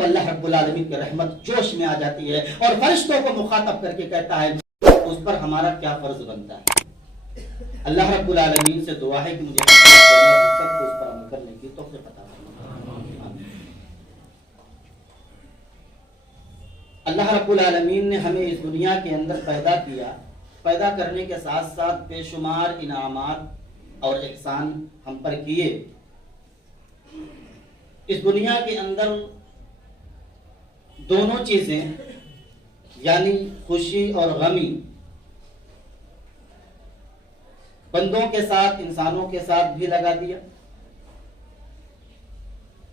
تب اللہ رب العالمین کی رحمت جوش میں آ جاتی ہے اور فرشتوں کو مخاطب کر کے کہتا ہے اس پر ہمارا کیا فرض بنتا ہے۔ اللہ رب العالمین سے دعا ہے کہ مجھے سب کو اس پر عمل کرنے کی توفیق عطا فرمائے۔ اللہ رب العالمین نے ہمیں اس دنیا کے اندر پیدا کیا، پیدا کرنے کے ساتھ ساتھ بے شمار انعامات اور احسان ہم پر کیے۔ اس دنیا کے اندر دونوں چیزیں یعنی خوشی اور غمی بندوں کے ساتھ انسانوں کے ساتھ بھی لگا دیا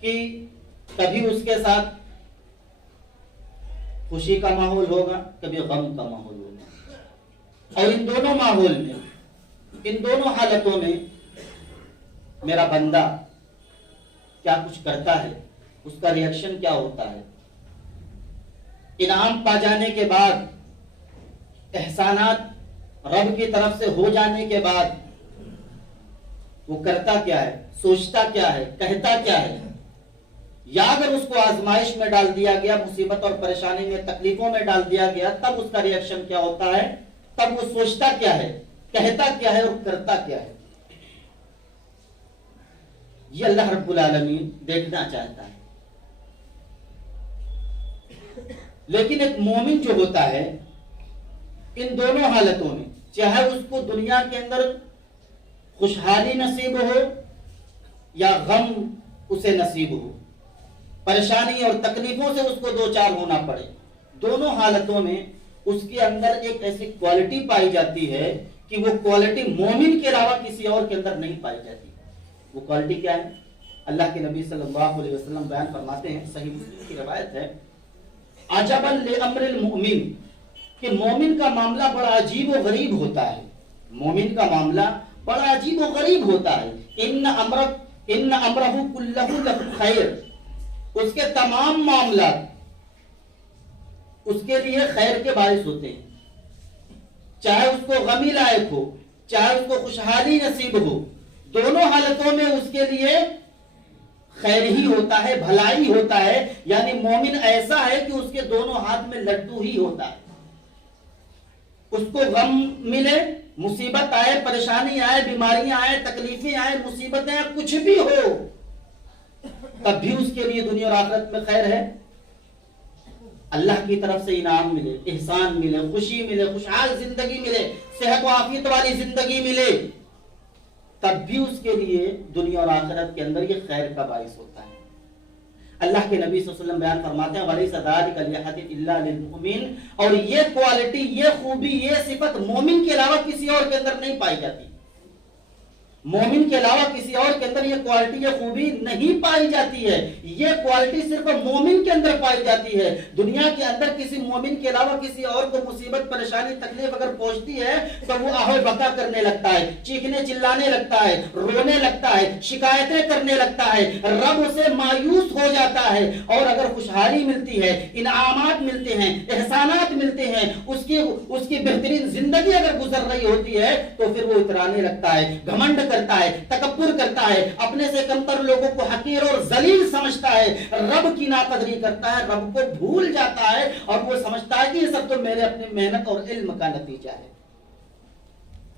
کہ کبھی اس کے ساتھ خوشی کا ماحول ہوگا، کبھی غم کا ماحول ہوگا، اور ان دونوں ماحول میں، ان دونوں حالتوں میں میرا بندہ کیا کچھ کرتا ہے، اس کا ریئیکشن کیا ہوتا ہے۔ انعام پا جانے کے بعد، احسانات رب کی طرف سے ہو جانے کے بعد وہ کرتا کیا ہے، سوچتا کیا ہے، کہتا کیا ہے، یا اگر اس کو آزمائش میں ڈال دیا گیا، مصیبت اور پریشانی میں، تکلیفوں میں ڈال دیا گیا، تب اس کا ریئیکشن کیا ہوتا ہے، تب وہ سوچتا کیا ہے، کہتا کیا ہے اور کرتا کیا ہے۔ یہ اللہ رب العالمین دیکھنا چاہتا ہے۔ لیکن ایک مومن جو ہوتا ہے ان دونوں حالتوں میں، چاہے اس کو دنیا کے اندر خوشحالی نصیب ہو یا غم اسے نصیب ہو، پریشانی اور تکلیفوں سے اس کو دو چار ہونا پڑے، دونوں حالتوں میں اس کے اندر ایک ایسی کوالٹی پائی جاتی ہے کہ وہ کوالٹی مومن کے علاوہ کسی اور کے اندر نہیں پائی جاتی۔ وہ کوالٹی کیا ہے؟ اللہ کے نبی صلی اللہ علیہ وسلم بیان فرماتے ہیں، صحیح مسلم کی روایت ہے، عجبا لامر المؤمن، کہ مومن کا معاملہ بڑا عجیب و غریب ہوتا ہے، مومن کا معاملہ بڑا عجیب و غریب ہوتا ہے۔ ان امرہ کلہ خیر، اس کے تمام معاملات اس کے لیے خیر کے باعث ہوتے ہیں، چاہے اس کو غمی لائق ہو، چاہے اس کو خوشحالی نصیب ہو، دونوں حالتوں میں اس کے لیے خیر ہی ہوتا ہے، بھلائی ہوتا ہے۔ یعنی مومن ایسا ہے کہ اس کے دونوں ہاتھ میں لڈو ہی ہوتا ہے، اس کو غم ملے، مصیبت آئے، پریشانی آئے، بیماریاں آئے، تکلیفیں آئے، مصیبتیں آئے، کچھ بھی ہو، تب بھی اس کے لیے دنیا اور آخرت میں خیر ہے۔ اللہ کی طرف سے انعام ملے، احسان ملے، خوشی ملے، خوشحال زندگی ملے، صحت و عافیت والی زندگی ملے، تب بھی اس کے لیے دنیا اور آخرت کے اندر یہ خیر کا باعث ہوتا ہے۔ اللہ کے نبی صلی اللہ علیہ وسلم بیان فرماتے ہیں وَلَيْسَ ذَلِكَ لِأَحَدٍ إِلَّا لِلْمُؤْمِنِ، اور یہ کوالٹی، یہ خوبی، یہ صفت مومن کے علاوہ کسی اور کے اندر نہیں پائی جاتی۔ مومن کے علاوہ کسی اور کے اندر یہ کوالٹی، یہ خوبی نہیں پائی جاتی ہے۔ یہ کوالٹی صرف مومن کے اندر پائی جاتی ہے۔ دنیا کے اندر کسی مومن کے علاوہ کسی اور کو مصیبت، پریشانی، تکلیف اگر پہنچتی ہے تو وہ آہو بکا کرنے لگتا ہے، چیخنے چلانے لگتا ہے، رونے لگتا ہے، شکایتیں کرنے لگتا ہے، رب سے مایوس ہو جاتا ہے۔ اور اگر خوشحالی ملتی ہے، انعامات ملتے ہیں، احسانات ملتے ہیں، اس کی بہترین زندگی اگر گزر رہی ہوتی ہے تو پھر وہ اترانے لگتا ہے، گھمنڈ کرتا ہے، تکبر کرتا ہے، اپنے سے کمتر لوگوں کو حقیر اور ذلیل سمجھتا ہے، رب کی ناقدری کرتا ہے، رب کو بھول جاتا ہے، اور وہ سمجھتا ہے کہ یہ سب تو میرے اپنے محنت اور علم کا نتیجہ ہے۔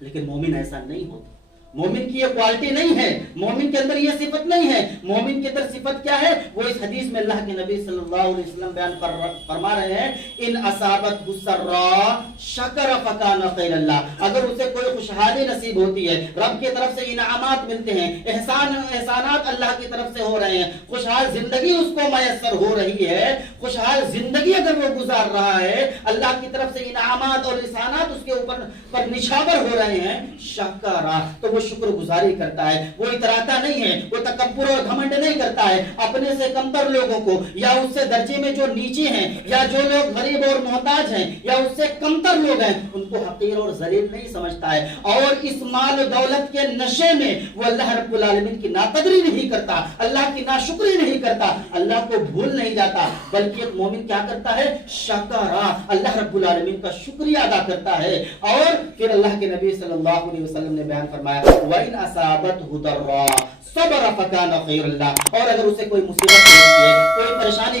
لیکن مومن ایسا نہیں ہوتا، مومن کی یہ کوالٹی نہیں ہے، مومن کے اندر یہ صفت نہیں ہے۔ مومن کے اندر صفت کیا ہے؟ وہ اس حدیث میں اللہ کے نبی صلی اللہ علیہ وسلم بیان فرما رہے ہیں، ان اصابت السراء شکر فکان خیر اللہ، اگر اسے کوئی خوشحالی نصیب ہوتی ہے، رب کی طرف سے انعامات ملتے ہیں، احسانات اللہ کی طرف سے ہو رہے ہیں، خوشحال زندگی اس کو میسر ہو رہی ہے، خوشحال زندگی اگر وہ گزار رہا ہے، اللہ کی طرف سے انعامات اور احسانات اس کے اوپر نشاور ہو رہے ہیں، شکرا، تو وہ شکر گزاری کرتا ہے، وہ اتراتا نہیں ہے، وہ تکبر اور گھمنڈ نہیں کرتا ہے، اپنے سے کمتر لوگوں کو، یا اس سے درجے میں جو نیچے ہیں، یا جو لوگ غریب اور محتاج ہیں، یا اس سے کمتر لوگ ہیں، ان کو حقیر اور ذلیل نہیں سمجھتا ہے۔ اور اس مال و دولت کے نشے میں وہ اللہ رب العالمین کی ناقدری نہیں کرتا، اللہ کی ناشکری نہیں کرتا، اللہ کو بھول نہیں جاتا، بلکہ ایک مومن کیا کرتا ہے؟ شکرا، اللہ رب العالمین کا شکریہ ادا کرتا ہے۔ اور پھر اللہ کے نبی صلی اللہ علیہ وسلم نے بیان فرمایا وَإِنْ أَصَابَتْهُ ضَرَّاءٌ صَبَرَ فَكَانَ خَيْرًا لَهُ، اور اگر اسے کوئی مصیبت ہوتی ہے، کوئی پریشانی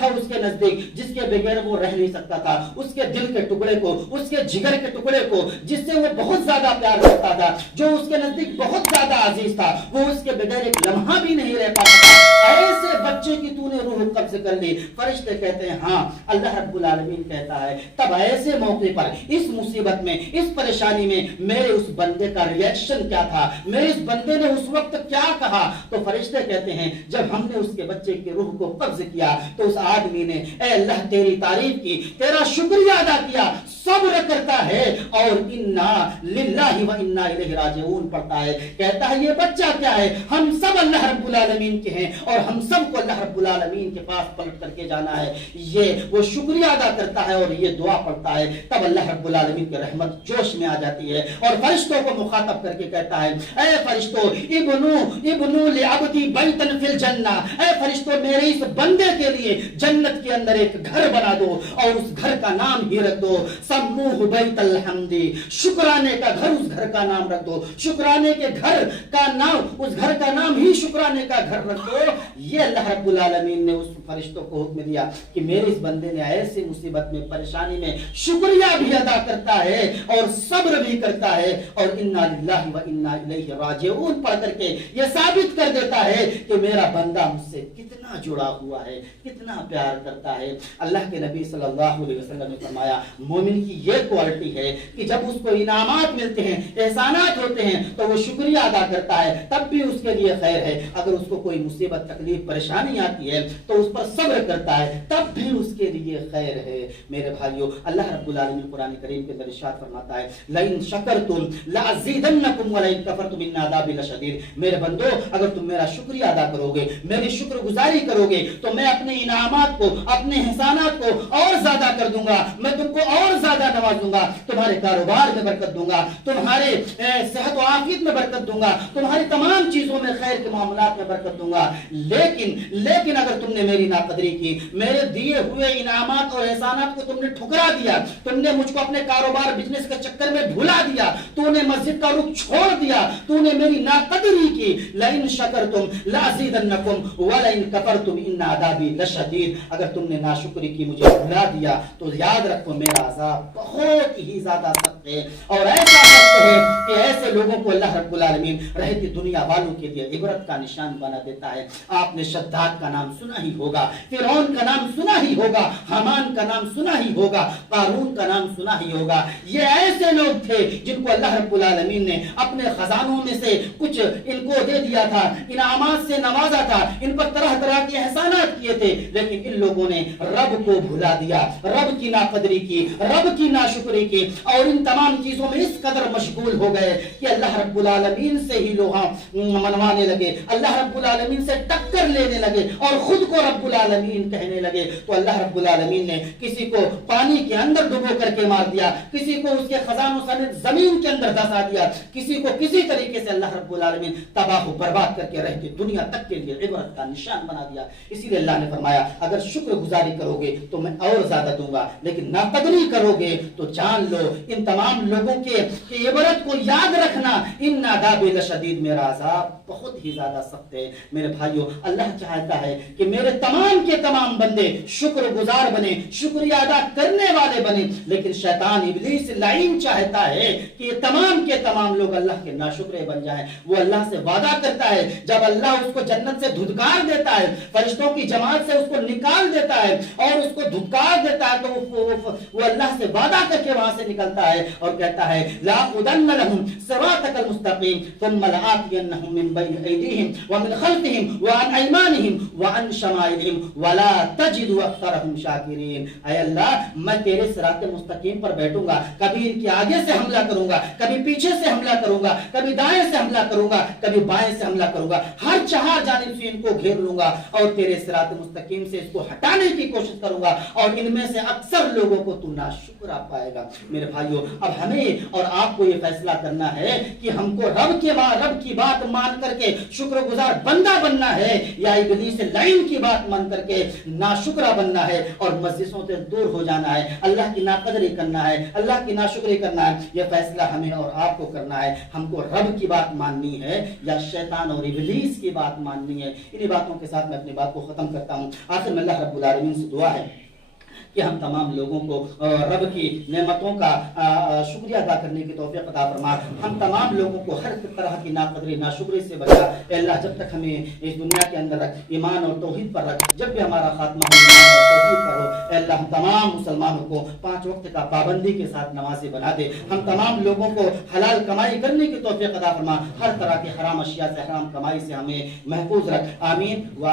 تھا اس کے نزدیک جس کے بغیر وہ رہ نہیں سکتا تھا، اس کے دل کے ٹکڑے کو، اس کے جگر کے ٹکڑے کو جس سے وہ بہت زیادہ پیار کرتا تھا، جو اس کے نزدیک بہت زیادہ عزیز تھا، وہ اس کے بغیر ایک لمحہ بھی نہیں رہ پاتا تھا، ایسے بچے کی تو نے روح قبض کر لی۔ فرشتے کہتے ہیں ہاں، اللہ رب العالمین کہتا ہے تب ایسے موقع پر، اس مصیبت میں، اس پریشانی میں میرے اس بندے کا ریئیکشن کیا تھا، میرے اس بندے نے اس وقت کیا کہا؟ تو فرشتے کہتے ہیں جب ہم نے اس کے بچے کی روح کو قبض کیا تو اس آدمی نے اے اللہ تیری تعریف کی، تیرا شکریہ ادا کیا، صبر کرتا ہے اور انا للہ و انا الیہ راجعون پڑھتا ہے، کہتا ہے یہ بچہ کیا ہے، ہم سب اللہ رب العالمین کے ہیں اور ہم سب کو اللہ رب العالمین کے پاس پلٹ کر کے جانا ہے۔ یہ وہ شکریہ ادا کرتا ہے اور یہ دعا پڑھتا ہے، تب اللہ رب العالمین کی رحمت جوش میں آ جاتی ہے اور فرشتوں کو مخاطب کر کے کہتا ہے اے فرشتوں ابنو لعبدی بیتن فی الجنہ، اے فرشتوں میرے اس بندے کے لیے جنت کے اندر ایک گھر بنا دو اور اس گھر کا نام ہی رکھ دو سموہ بیت الحمد، شکرانے کا گھر، اس گھر کا نام رکھ دو، شکرانے کے گھر کا نام، اس گھر کا نام ہی شکرانے کا گھر رکھ دو۔ یہ اللہ رب العالمین نے اس فرشتوں کو حکم دیا کہ میرے اس بندے نے ایسی مصیبت میں، پریشانی میں شکریہ بھی ادا کرتا ہے اور صبر بھی کرتا ہے اور انا للہ و انا الیہ راجعون پڑھ کر کے یہ ثابت کر دیتا ہے کہ میرا بندہ مجھ سے کتنا جڑا ہوا ہے، کتنا پیار کرتا ہے۔ اللہ کے نبی صلی اللہ علیہ وسلم نے فرمایا مومن کی یہ کوالٹی ہے کہ جب اس کو انعامات ملتے ہیں، احسانات ہوتے ہیں تو وہ شکریہ ادا کرتا ہے، تب بھی اس کے لیے خیر ہے، اگر اس کو کوئی مصیبت، تکلیف، پریشانی آتی ہے تو اس پر صبر کرتا ہے، تب بھی اس کے لیے خیر ہے۔ میرے بھائیو، اللہ رب العالمین قرآن کریم کے اندر ارشاد فرماتا ہے لئن شکرتم لازیدنکم ولئن کفرتم ان عذابی لشدید، میرے بندو اگر تم میرا شکریہ ادا کرو گے، میری شکر گزاری کرو گے تو میں اپنے انعامات کو، اپنے احسانات کو اور زیادہ کر دوں گا، میں تم کو اور زیادہ نوازوں گا، تمہارے کاروبار میں برکت دوں گا، تمہارے صحت و عافیت میں برکت دوں گا، تمہاری تمام چیزوں میں، خیر کے معاملات میں برکت دوں گا۔ لیکن اگر تم نے میری ناقدری کی، میرے دیے ہوئے انعامات اور احسانات کو تم نے ٹھکرا دیا، تم نے مجھ کو اپنے کاروبار بزنس کے چکر میں بھلا دیا، تو نے مسجد کا رخ چھوڑ دیا، تو نے میری ناقدری کی، لئن شکرتم لازیدنکم ولئن کفرتم ان عذابی لشدید، اگر تم نے ناشکری کی، مجھے بھلا دیا تو یاد رکھو میرا عذاب بہت ہی زیادہ سخت ہے، اور ایسا سخت ہے کہ ایسے لوگوں کو اللہ رب العالمین رہتی دنیا والوں کے لیے عبرت کا نشان بنا دیتا ہے۔ آپ نے شداد کا نام سنا ہی ہوگا، فرعون کا نام سنا ہی ہوگا، حامان کا نام سنا ہی ہوگا، قارون کا نام سنا ہی ہوگا۔ یہ ایسے لوگ تھے جن کو اللہ رب العالمین نے اپنے خزانوں میں سے کچھ ان کو دے دیا تھا، انعامات سے نوازا تھا، ان پر طرح طرح کے احسانات کیے تھے، لیکن ان لوگوں نے رب کو بھلا دیا، رب کی ناقدری کی، رب کی ناشکری کی، اور ان تمام چیزوں میں اس قدر مشغول ہو گئے کہ اللہ رب العالمین سے ہی لوہا منوانے لگے، اللہ رب العالمین سے ٹکر لینے لگے اور خود کو رب العالمین کہنے لگے۔ تو اللہ رب العالمین نے کسی کو پانی کے اندر ڈبو کر کے مار دیا، کسی کو اس کے خزانوں سمیت زمین کے اندر دھسا دیا، کسی کو کسی طریقے سے اللہ رب العالمین تباہ و برباد کر کے رہتی دنیا تک کے لیے عبرت کا نشان بنا دیا۔ اسی لیے اللہ نے فرمایا اگر شکر گزاری کرو گے تو میں اور زیادہ دوں گا، لیکن ناقدری کرو گے تو جان لو ان تمام لوگوں کے عبرت کو یاد رکھنا، ان عذاب لشدید، میرا عذاب بہت ہی زیادہ سخت ہے۔ میرے بھائیو، اللہ چاہتا ہے کہ میرے تمام کے تمام بندے شکر گزار بنے، شکریہ ادا کرنے والے بنے، لیکن شیطان ابلیس لعین چاہتا ہے کہ یہ تمام کے تمام لوگ اللہ کے ناشکرے بن جائیں۔ وہ اللہ سے وعدہ کرتا ہے، جب اللہ اس کو جنت سے دھتکار دیتا ہے، فرشتوں کی جماعت سے اس کو نکال دیتا ہے اور اس کو دھتکار دیتا ہے، تو وہ اللہ سے وعدہ کر کے وہاں سے نکلتا ہے اور کہتا ہے لَأَقْعُدَنَّ لَهُمْ صِرَاطَكَ الْمُسْتَقِيمَ ثُمَّ لَآتِيَنَّهُم مِّن بَيْنِ أَيْدِيهِمْ وَمِنْ خَلْفِهِمْ وَعَنْ أَيْمَانِهِمْ وَعَنْ شَمَائِلِهِمْ وَلَا تَجِدُ أَكْثَرَهُمْ شَاكِرِينَ۔ اے اللہ، میں تیرے صراط مستقیم پر بیٹھوں گا، کبھی ان کے آگے سے حملہ کروں گا، کبھی پیچھے سے حملہ کروں گا، کبھی دائیں سے حملہ کروں گا، کبھی بائیں سے حملہ کروں گا، ہر چہار جانب سے ان کو گھیر لوں گا اور تیرے صراط مستقیم سے اس کو ہٹانے کی کوشش کروں گا، اور ان میں سے اکثر لوگوں کو تو ناشکر آ پائے گا۔ میرے بھائیو، اب ہمیں اور آپ کو یہ فیصلہ کرنا ہے کہ ہم کو رب کی بات مان کر کر کے شکر گزار بندہ بننا ہے یا ابلیس لعین کی بات مان کر کے ناشکرہ بننا ہے اور مسجدوں سے دور ہو جانا ہے، اللہ کی ناقدری کرنا ہے، اللہ کی ناشکری کرنا ہے، یہ فیصلہ ہمیں اور آپ کو کرنا ہے۔ ہم کو رب کی بات ماننی ہے یا شیطان اور ابلیس کی بات ماننی ہے؟ انہی باتوں کے ساتھ میں اپنی بات کو ختم کرتا ہوں۔ آخر میں اللہ رب العالمین سے دعا ہے کہ ہم تمام لوگوں کو رب کی نعمتوں کا شکریہ ادا کرنے کی توفیق عطا فرما، ہم تمام لوگوں کو ہر طرح کی ناقدری ناشکری سے بچا۔ اے اللہ جب تک ہمیں اس دنیا کے اندر رکھ، ایمان اور توحید پر رکھ، جب بھی ہمارا خاتمہ ہو ایمان اور توحید پر ہو، اے اللہ ہم تمام مسلمانوں کو 5 وقت کا پابندی کے ساتھ نمازی بنا دے، ہم تمام لوگوں کو حلال کمائی کرنے کی توفیق عطا فرما، ہر طرح کے حرام اشیاء سے، حرام کمائی سے ہمیں محفوظ رکھ، آمین۔